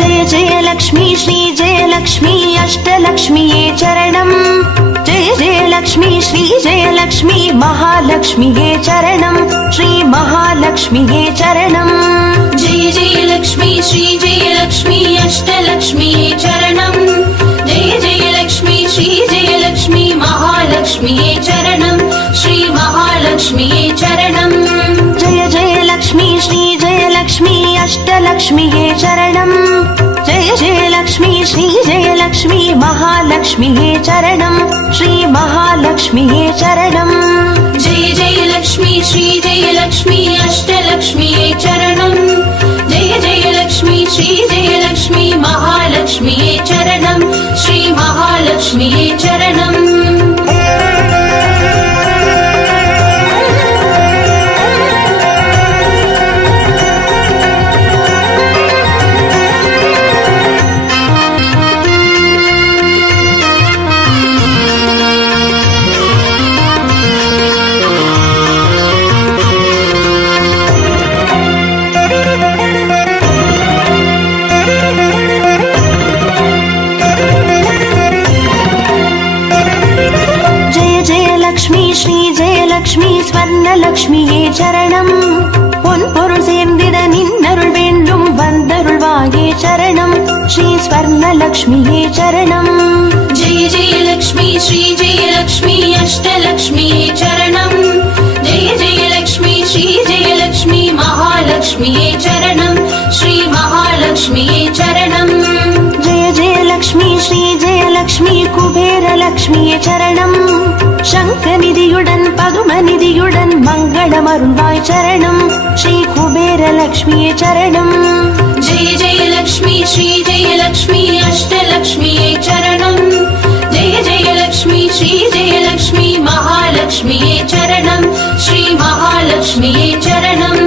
जय जय लक्ष्मी श्री जय लक्ष्मी अष्टलक्ष्मीये चरणम् जय जय लक्ष्मी श्री जय लक्ष्मी महालक्ष्मीये चरणम् श्री महालक्ष्मीये चरणम् जय जय लक्ष्मी श्री जय लक्ष्मी अष्टलक्ष्मीये चरणम् जय जय लक्ष्मी श्री जय लक्ष्मी महालक्ष्मीये चरणम् श्री महालक्ष्मीये चरणम् जय जय लक्ष्मी श्री जय लक्ष्मी अष्टलक्ष्मीये चरणम् जय जय लक्ष्मी श्री जय लक्ष्मी महालक्ष्मीये चरणम् श्री महालक्ष्मीये चरणम् जय जय लक्ष्मी श्री जय लक्ष्मी अष्टलक्ष्मीये चरणम् जय जय लक्ष्मी श्री जय लक्ष्मी महालक्ष्मीये चरणम् श्री महालक्ष्मीये चरणम् லக்ஷ்மி ஸ்வர்ணலக்ஷ்மியே சரணம் பொன் பொருள் சேர்ந்திட நின்னருள் வேண்டும் வந்தருள்வாயே சரணம் ஸ்ரீ ஸ்வர்ணலக்ஷ்மியே சரணம் ஜெய ஜெய லக்ஷ்மி ஸ்ரீ ஜெய லக்ஷ்மி அஷ்டலக்ஷ்மியே சரணம் ஜெய ஜெய லக்ஷ்மி ஸ்ரீ ஜெய லக்ஷ்மி மகாலக்ஷ்மியே சரணம் ஸ்ரீ மகாலக்ஷ்மியே சரணம் ஜெய ஜெய லக்ஷ்மி ஸ்ரீ ஜெய லக்ஷ்மி குபேர லக்ஷ்மியே சரணம் சங்கநிதியுடன் பதுமநிதியுடன் மங்களம் அருள்வாய் சரணம் ஸ்ரீ குபேர லக்ஷ்மியே சரணம் ஜெய ஜெய லக்ஷ்மி ஸ்ரீ ஜெய லக்ஷ்மி அஷ்டலக்ஷ்மியே சரணம் ஜெய ஜெய லக்ஷ்மி ஸ்ரீ ஜெய லக்ஷ்மி மகாலக்ஷ்மியே சரணம் ஸ்ரீ மகாலக்ஷ்மியே சரணம்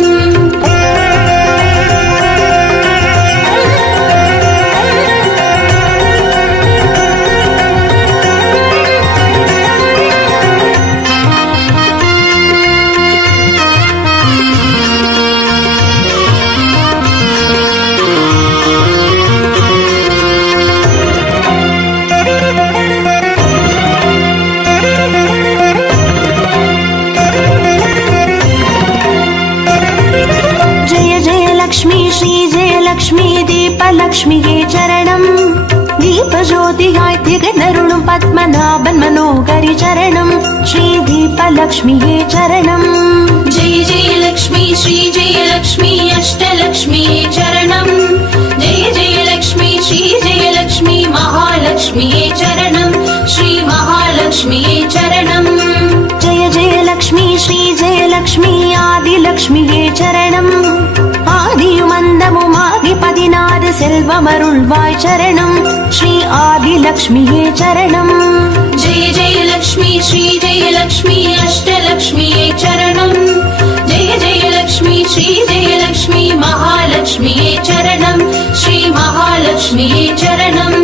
லக்ஷ்மியே சரணம் தீபஜோதியாய் திகழருளும் பத்மநாபன் மனோகரி சரணம் ஸ்ரீ தீபலக்ஷ்மியே சரணம் ஜெய ஜெய லக்ஷ்மி ஸ்ரீ ஜெய லக்ஷ்மி அஷ்டலக்ஷ்மியே சரணம் ஜெய ஜெய லக்ஷ்மி ஸ்ரீ ஜெய லக்ஷ்மி மகாலக்ஷ்மியே சரணம் ஸ்ரீ மகாலக்ஷ்மியே சரணம் ஜெய ஜெய லக்ஷ்மி ஸ்ரீ ஜெய லக்ஷ்மி ஆதிலக்ஷ்மியே சரணம் ஆதியும் அந்தமுமாகி 16 செல்வமருள்வாய் சரணம் ஸ்ரீ ஆதிலக்ஷ்மியே சரணம் ஜெய ஜெய லக்ஷ்மி ஸ்ரீ ஜெய லக்ஷ்மி அஷ்டலக்ஷ்மியே சரணம் ஜெய ஜெய லக்ஷ்மி ஸ்ரீ ஜெய லக்ஷ்மி மகாலக்ஷ்மியே சரணம் ஸ்ரீ மகாலக்ஷ்மியே சரணம்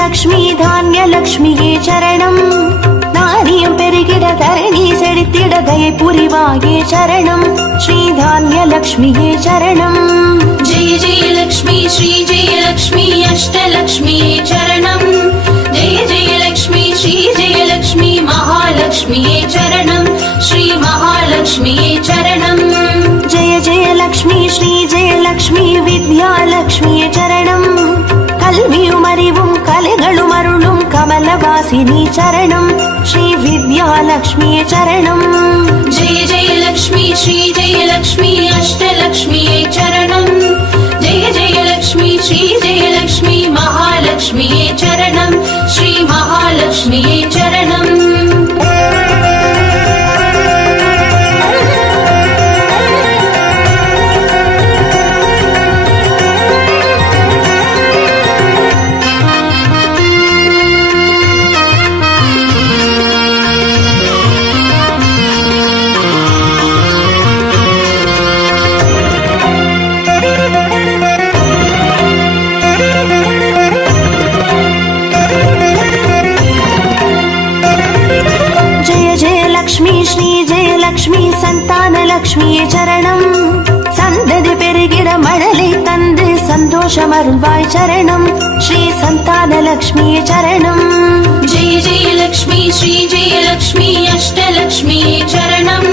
லக்ஷ்மி தானிய லக்ஷ்மியே சரணம் நாரியம் பெருகிட தரணி செழித்திட தயை புரிவாயே சரணம் ஸ்ரீ தானிய லக்ஷ்மியே சரணம் ஜெய ஜெய லக்ஷ்மி ஸ்ரீ ஜெய லக்ஷ்மி அஷ்டலக்ஷ்மியே சரணம் ஜெய ஜெய லக்ஷ்மி ஸ்ரீ ஜெய லக்ஷ்மி மகாலக்ஷ்மியே சரணம் ஸ்ரீ மகாலக்ஷ்மியே சரணம் ஜெய ஜெய லக்ஷ்மி ஸ்ரீ ஜெய லக்ஷ்மி வித்யாலக்ஷ்மியே சரணம் கல்வியும் அறிவும் கலைகளும் அருளும் கமலவாசினி சரணம் ஸ்ரீ வித்யாலக்ஷ்மியே சரணம் ஜெய ஜெய லக்ஷ்மி ஸ்ரீ ஜெய லக்ஷ்மி அஷ்டலக்ஷ்மியே சரணம் ஜெய ஜெய லக்ஷ்மி ஸ்ரீ ஜெய லக்ஷ்மி மகாலக்ஷ்மியே சரணம் ஸ்ரீ மகாலக்ஷ்மியே சரணம் லக்ஷ்மியே சரணம் சந்ததி பெருகிட மழலை தந்து சந்தோஷம் அருள்வாய் சரணம் ஸ்ரீ சந்தான லக்ஷ்மியே சரணம் जय जय लक्ष्मी श्री जय लक्ष्मी अष्टलक्ष्मी चरणम्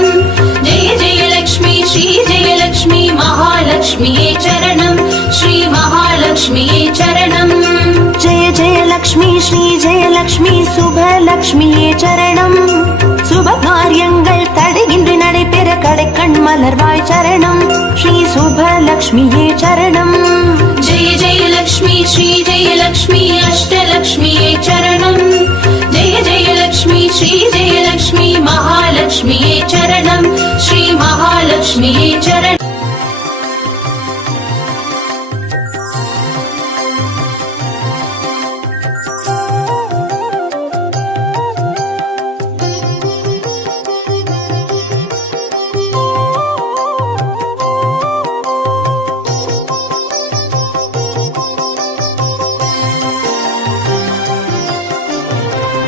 जय जय लक्ष्मी श्री जय लक्ष्मी महालक्ष्मी चरणम् श्री महालक्ष्मी चरणम् जय जय लक्ष्मी श्री जय लक्ष्मी शुभ लक्ष्मिये சரணம் சுப காரியங்கள் தடையின்றி நடைபெற கடைக்கண் மலர்வாய் சரணம் ஸ்ரீ சுப லக்ஷ்மியே சரணம் जय जय लक्ष्मी श्री जय लक्ष्मी अष्टलक्ष्मी चरणम् जय जय लक्ष्मी श्री जय लक्ष्मी महालक्ष्मी चरणम् श्री महालक्ष्मी चरणम्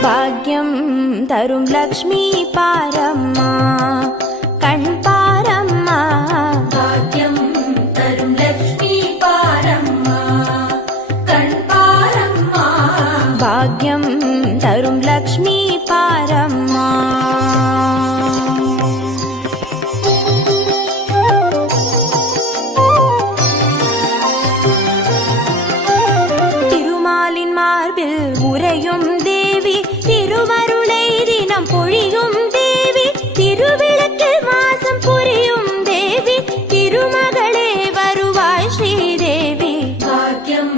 பாக்யம் தரும் லக்ஷ்மி பாரம்மா கண் பாரம்மா भाग्यं तरुं लक्ष्मी पारम्मा कण्पारम्मा பாக்யம் தரும் லக்ஷ்மி பாரம்மா திருமாலின் மார்பில் உறையும் தேவி திருவருளை தினம் பொழியும் தேவி திருவிளக்கில் வாசம் புரியும் தேவி திருமகளே வருவாய் ஸ்ரீதேவி भाग्यं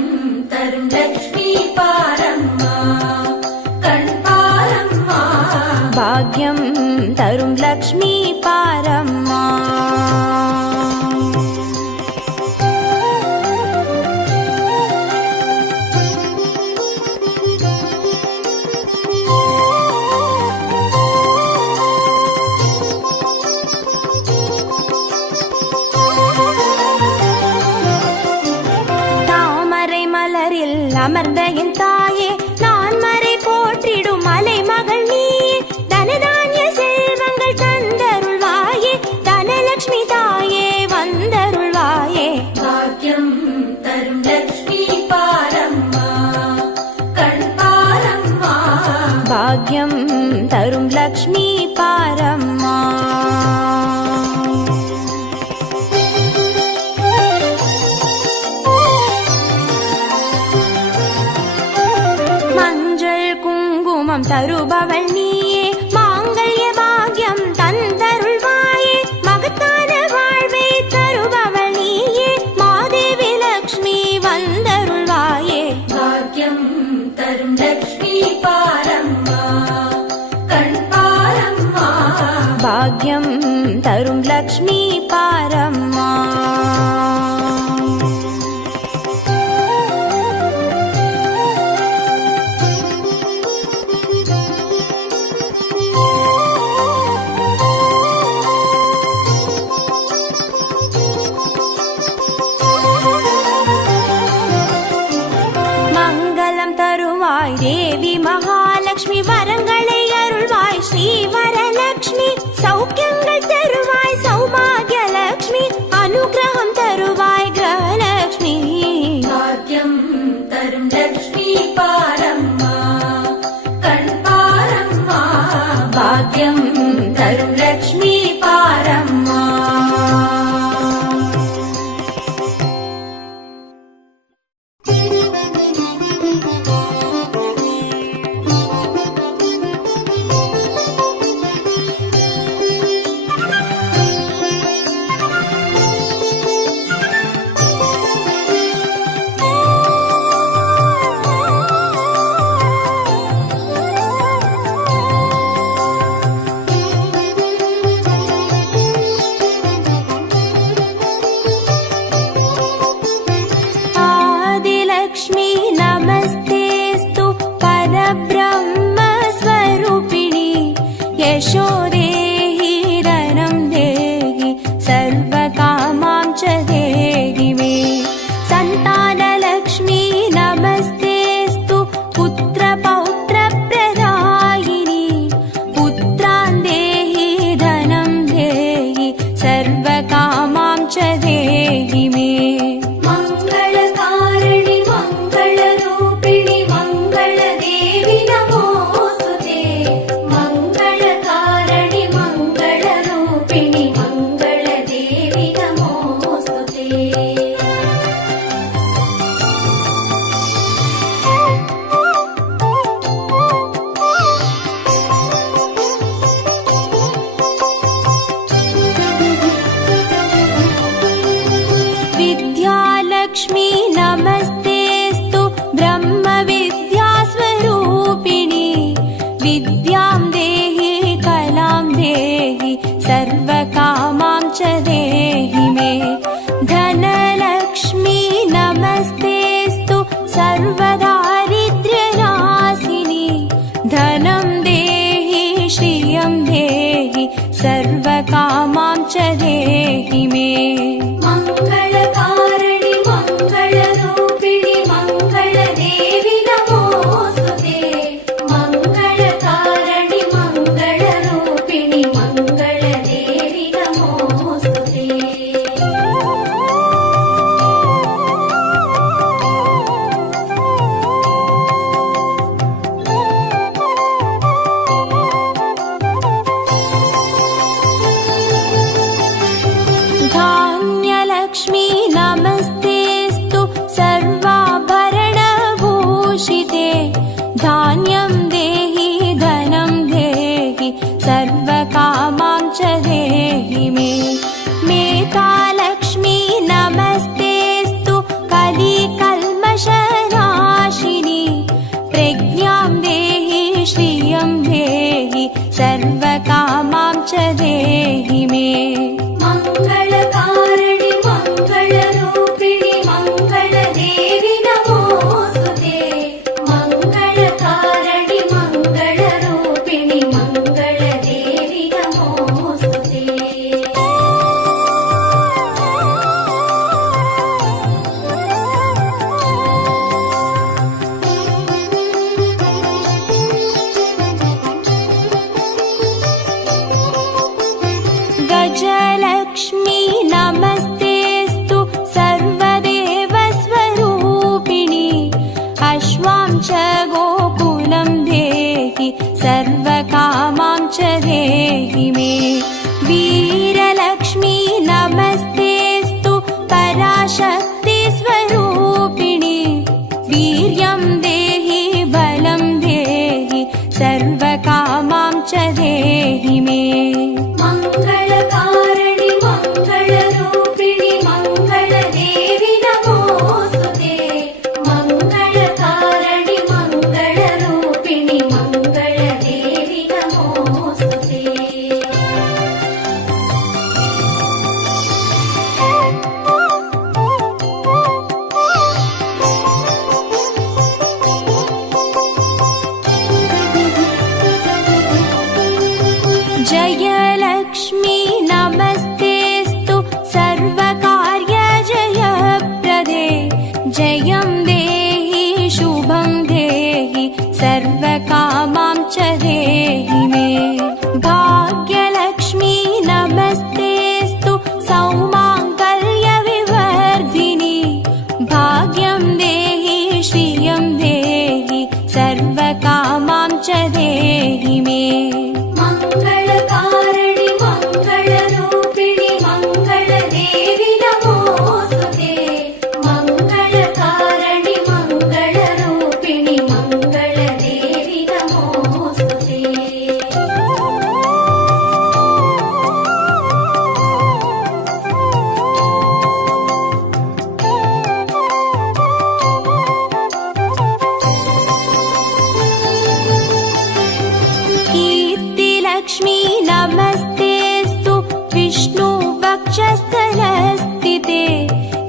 तरुं लक्ष्मी पारम्मा कण्पारम्मा பாக்யம் தரும் லக்ஷ்மி பாரம்மா தாமரை மலரில் அமர்ந்த என் தாயே நான் மறை போற்றிடும் மலை மகள் நீயே தனதானிய செல்வங்கள் தந்தருள்வாயே தனலட்சுமி தாயே வந்தருள்வாயே भाग्यं तरुं लक्ष्मी पारम्मा कण्पारम्मा பாக்யம் தரும் லக்ஷ்மி பாரம்மா மஞ்சள் குங்குமம் தருபவள் நீயே மாங்கல்ய பாக்யம் தந்தருள்வாயே மகத்தான வாழ்வை தருபவள் நீயே மாதேவி லக்ஷ்மி வந்தருள்வாயே भाग्यं तरुं लक्ष्मी पारम्मा कण्पारम्मा பாக்யம் தரும் லக்ஷ்மி பாரம்மா மங்களம் தருவாய் தேவி மகாலட்சுமி வரங்களை அருள்வாய் ஸ்ரீ வரலட்சுமி சௌக்கியங்கள் தருவாய் சௌபாகிய லட்சுமி அனுக वक्षस्थलस्थिते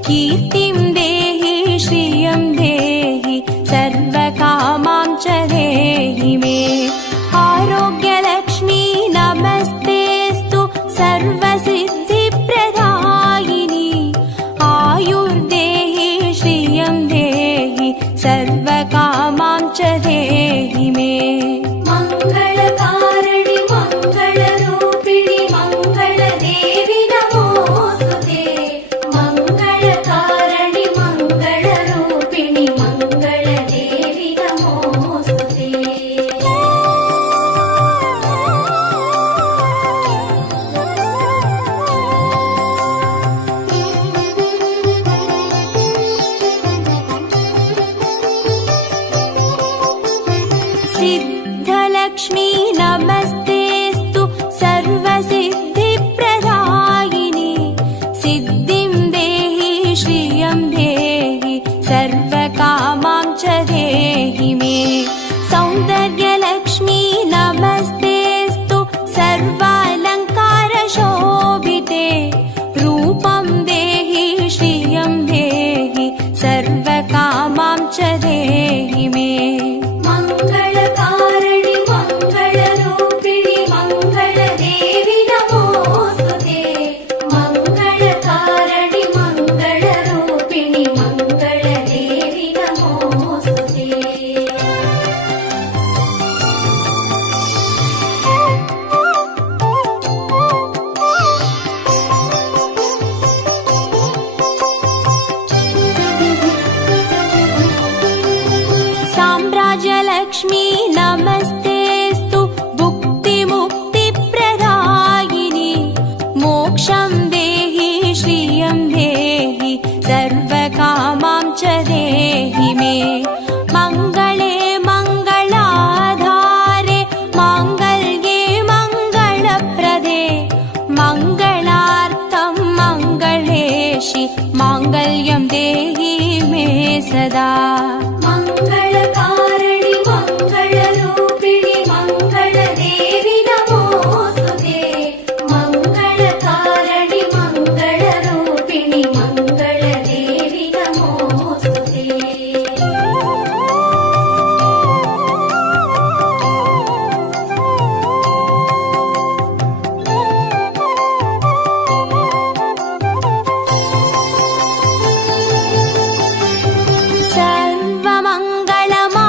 कीर्तिं देहि श्रियं देहि सर्वकामां च देहि मे आरोग्यलक्ष्मी नमस्तेस्तु सर्वसिद्धिप्रदायिनी आयुर्देहि श्रियं देहि सर्वकामां च देहि मे मङ्गलकारिणि मङ्गलरूपिणि मङ्गलदेवि नमोऽस्तुते मङ्गलकारिणि मङ्गलरूपिणि मङ्गलदेवि नमोऽस्तुते सिद्धलक्ष्मी नमस्तेस्तु सर्वसिद्धिप्रदायिनी सिद्धिं देहि श्रियं देहि सर्वकामां च देहि मे सौन्दर्यलक्ष्मी नमस्तेस्तु सर्वालङ्कारशोभिते रूपं देहि श्रियं देहि सर्वकामां च देहि मे मङ्गलकारिणि मङ्गलरूपिणि मङ्गलदेवि नमोऽस्तुते मङ्गलकारिणि मङ्गलरूपिणि मङ्गलदेवि नमोऽस्तुते साम्राज्यलक्ष्मी नमस्तेस्तु भुक्तिमुक्तिप्रदायिनी मोक्षं देहि श्रियं देहि सर्वकामां च देहि मे मङ्गले मङ्गलाधारे माङ्गल्ये मङ्गलप्रदे मङ्गलार्थं मङ्गलेशि माङ्गल्यं देहि मे सदा मङ्गलकारिणि मङ्गलरूपिणि मङ्गलदेवि नमोऽस्तुते मङ्गलकारिणि मङ्गलरूपिणि मङ्गलदेवि नमोऽस्तुते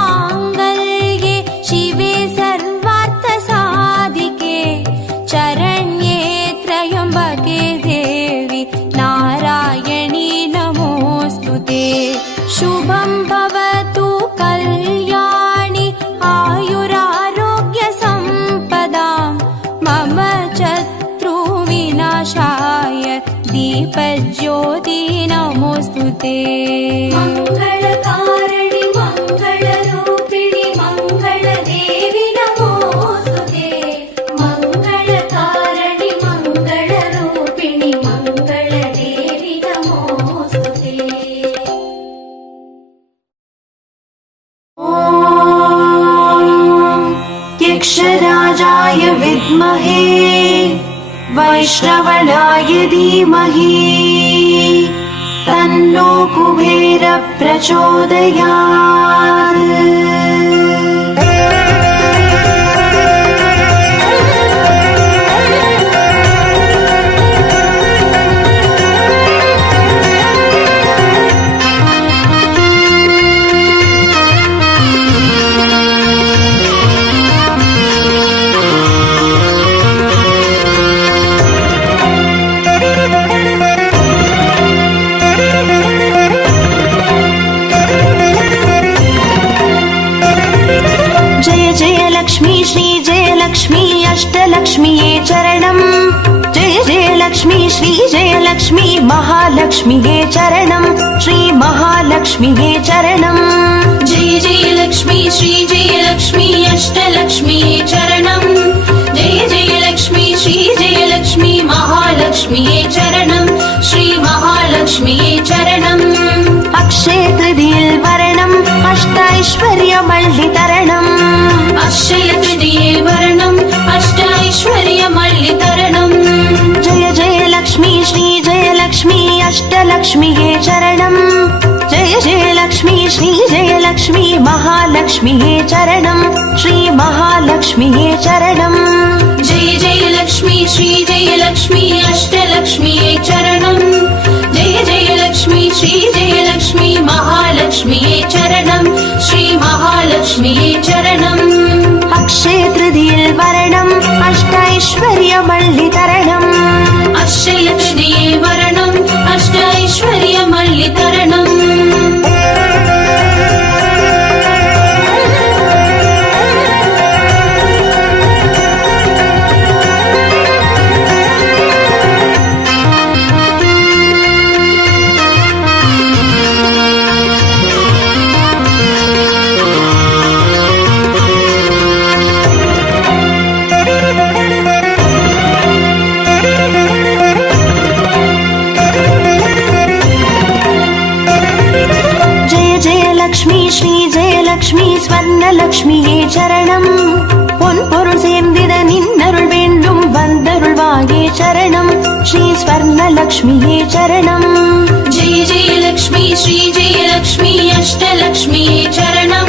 सर्वमङ्गलमाङ्गल्ये शिवे सर्वार्थसाधिके चरण्ये त्र्यम्बके देवि नारायणी नमोऽस्तु ते शुभं भवतु कल्याणि आयुरारोग्यसम्पदां मम शत्रुविनाशाय दीपज्योति नमोऽस्तु ते मङ्गलकारिणि मङ्गलरूपिणि मङ्गलदेवि नमोऽस्तुते मङ्गलकारिणि मङ्गलरूपिणि मङ्गलदेवि नमोऽस्तुते यक्षराजाय विद्महे वैष्णवनाय धीमहि तन्नो कुबेर प्रचोदयात्। लक्ष्मी अष्टलक्ष्मीये चरणम् जय जय लक्ष्मी श्री जय लक्ष्मी महालक्ष्मीये चरणम् श्री महालक्ष्मीये चरणम् जय जय लक्ष्मी श्री जय लक्ष्मी अष्टलक्ष्मीये चरणम् जय जय लक्ष्मी श्री जय लक्ष्मी महालक्ष्मीये चरणम् श्री महालक्ष्मीये चरणम् अक्षय तृतीये वरणम् अष्टैश्वर्यमल्लितरणम् अक्षय तृतीये वरणम् अष्टैश्वर्यमल्लितरणम् जय जय लक्ष्मी महालक्ष्म्यै चरणं श्री महालक्ष्म्यै चरणं जय जय लक्ष्मी श्री जय लक्ष्मी अष्टलक्ष्म्यै चरणं जय जय लक्ष्मी श्री जय लक्ष्मी महालक्ष्म्यै चरणं श्री महालक्ष्म्यै चरणम् अक्षय तृतीये वरणम् अष्टैश्वर्यमल्लितरणम् अक्षय तृतीये वरणम् अष्टैश्वर्यमल्लितरणम् லக்ஷ்மி ஸ்ரீ ஜெயலக்ஷ்மி ஸ்வர்ணலக்ஷ்மியே சரணம் பொன் பொருள் சேர்ந்திட நின்னருள் வேண்டும் வந்தருள்வாயே சரணம் ஸ்ரீ ஸ்வர்ணலக்ஷ்மியே சரணம் जय जय लक्ष्मी श्री जय लक्ष्मी अष्टलक्ष्म्यै चरणं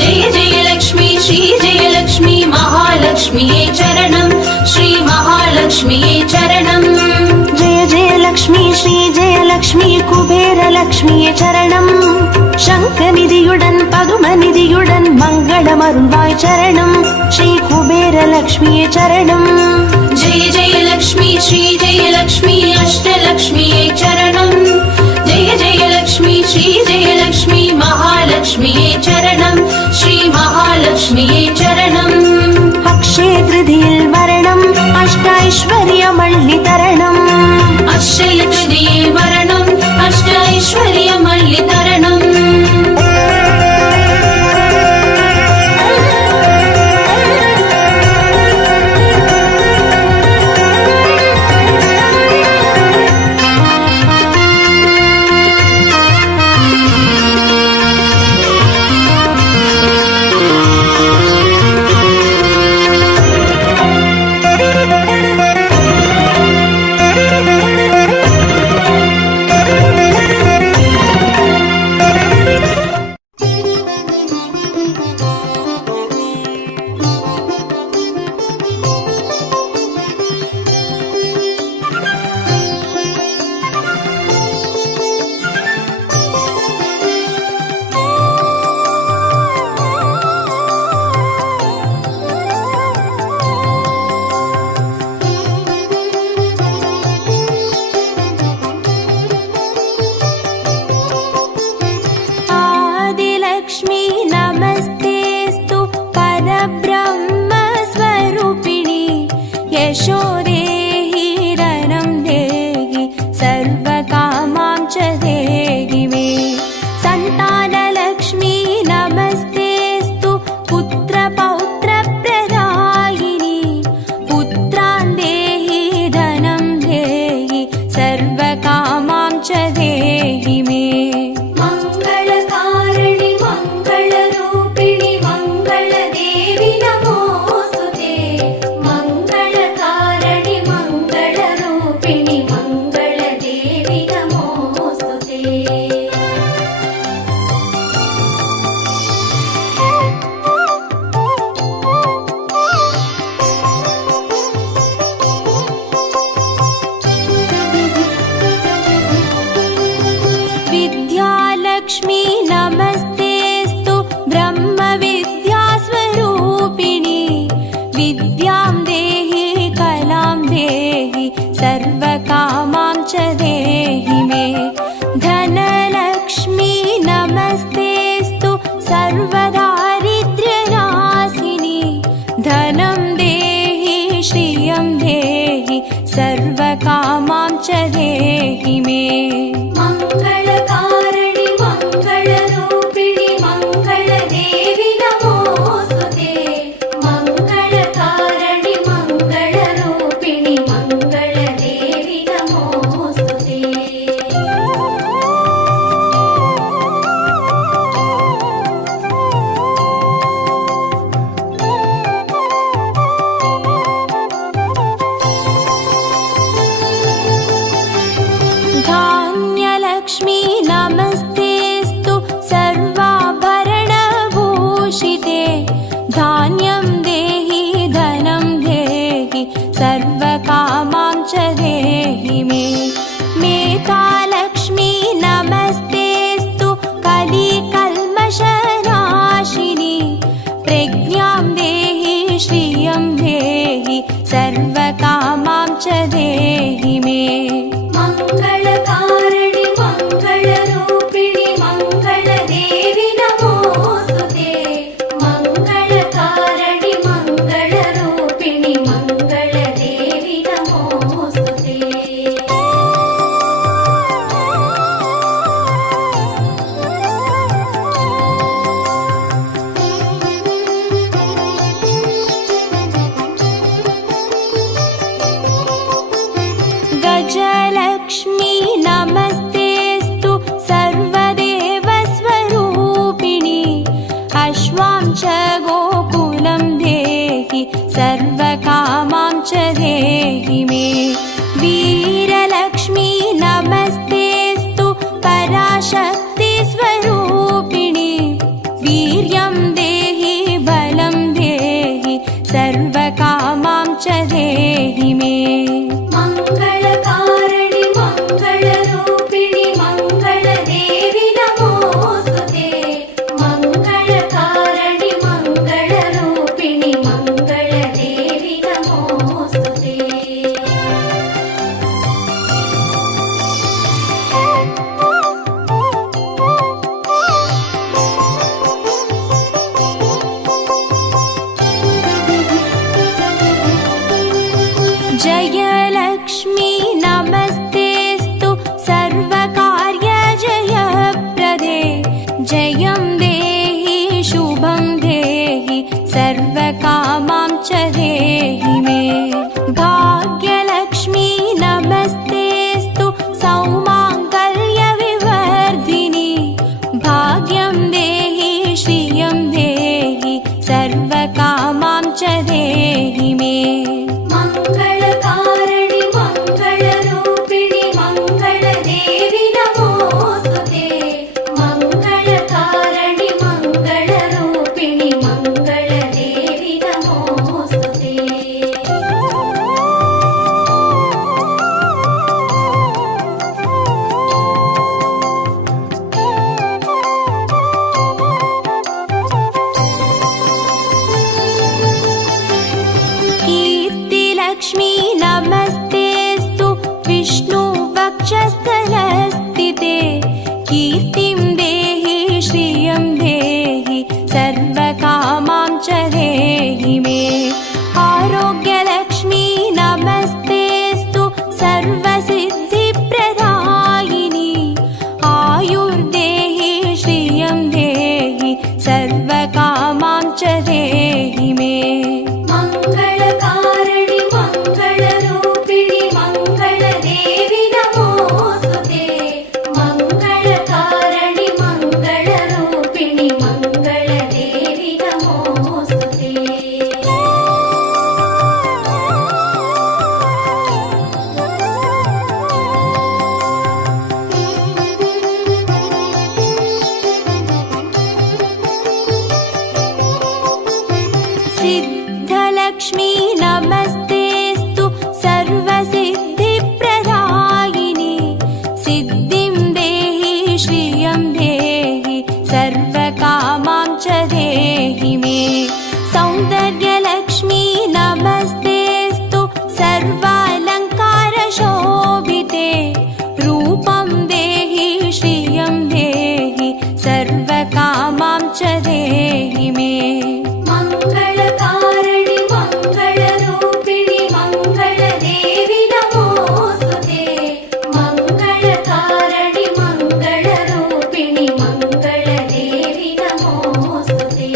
जय जय लक्ष्मी श्री जय लक्ष्मी महालक्ष्म्यै चरणं श्री महालक्ष्म्यै चरणम् जय जय लक्ष्मी श्री जयलक्ष्मी कुबेरलक्ष्मिये சரணம் சங்கநிதியுடன் பதுமநிதியுடன் மங்களமருள்வாய் சரணம் ஸ்ரீ குபேரலக்ஷ்மியே சரணம் जय जय लक्ष्मी श्री जय लक्ष्मी अष्टलक्ष्म्यै चरणं जय जय लक्ष्मी श्री जय लक्ष्मी महालक्ष्म्यै चरणं श्री महालक्ष्म्यै चरणम् अक्षय तृतीये वरणम् अष्टैश्वर्यमल्लितरणम् अक्षय तृतीये वरणम् अष्टैश्वर्यमल्लितरणम् सर्वकामां च देहि मे। मङ्गलकारिणि मङ्गलरूपिणि मङ्गलदेवि नमोऽस्तुते। मङ्गलकारिणि मङ्गलरूपिणि मङ्गलदेवि नमोऽस्तुते। धा जयलक्ष्मी नमस्तेऽस्तु सर्वदेवस्वरूपिणि अश्वां च गोकुलं देहि सर्वकामां च देहि मे वीरलक्ष्मी नमस्तेऽस्तु पराशक्तिस्वरूपिणि वीर्यं देहि बलं देहि सर्वकामां च देहि मे मङ्गलकारिणि मङ्गलरूपिणि मङ्गलदेवि नमोऽस्तुते मङ्गलकारिणि मङ्गलरूपिणि मङ्गलदेवि नमोऽस्तुते जयलक्ष्मी नमस्तेऽस्तु सर्वकार्यजयप्रदे जयं देहि शुभं देहि सर्वकामां च देहि मे भाग्यलक्ष्मी नमस्तेऽस्तु सौमाङ्गल्यविवर्धिनि भाग्यं देहि श्रियं देहि सर्वकामां च देहि मे मङ्गलकारिणि मङ्गलरूपिणि मङ्गलदेवि नमोऽस्तुते मङ्गलकारिणि मङ्गलरूपिणि मङ्गलदेवि नमोऽस्तुते कीर्तिलक्ष्मी नमस्तेऽस्तु विष्णुवक्षस्थलस्थिते कीर्तिं देहि श्रियं देहि सर्वकामां च देहि मे आरोग्यलक्ष्मी नमस्तेऽस्तु सर्वसिद्धिप्रदायिनि आयुर्देहि श्रियं देहि सर्वकामां च देहि मे मङ्गलकारिणि मङ्गलरूपिणि मङ्गलदेवि नमोऽस्तुते मङ्गलकारिणि मङ्गलरूपिणि मङ्गलदेवि नमोऽस्तुते सिद्धलक्ष्मी नमस्तेऽस्तु सर्वसिद्धिप्रदायिनि सिद्धिं देहि श्रियं देहि सर्वकामां च देहि मे सौन्दर्यलक्ष्मी नमस्तेऽस्तु सर्वालङ्कारशोभिते रूपं देहि श्रियं देहि सर्वकामां च देहि मे मङ्गलकारिणि मङ्गलरूपिणि मङ्गलदेवि नमोऽस्तुते मङ्गलकारिणि मङ्गलरूपिणि मङ्गलदेवि नमोऽस्तुते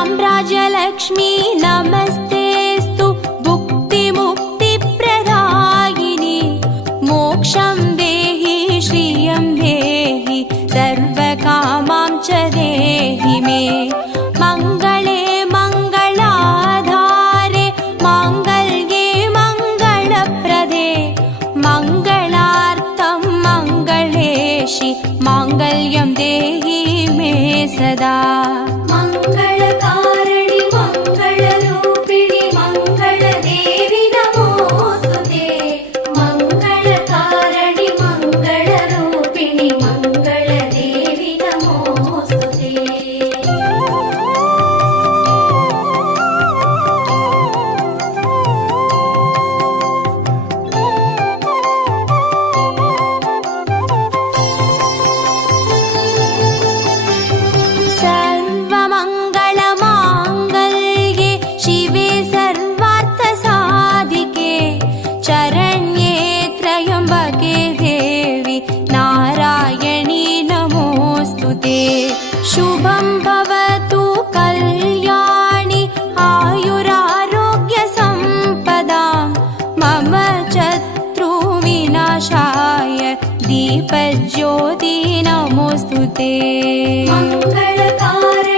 साम्राज्यलक्ष्मी नमस्तेऽस्तु भुक्तिमुक्तिप्रदायिनि मोक्षं देहि श्रियं देहि सर्वकामां च देहि मे मङ्गले मङ्गलाधारे माङ्गल्ये मङ्गलप्रदे मङ्गलार्थं मङ्गलेशि माङ्गल्यं देहि मे सदा मङ्गलकारिणि मङ्गलरूपिणि मङ्गलदेवि नमोऽस्तुते मङ्गलकारिणि मङ्गलरूपिणि मङ्गलदेवि नमोऽस्तुते सर्व दीपज्योति नमोऽस्तु ते मङ्गलकारिणि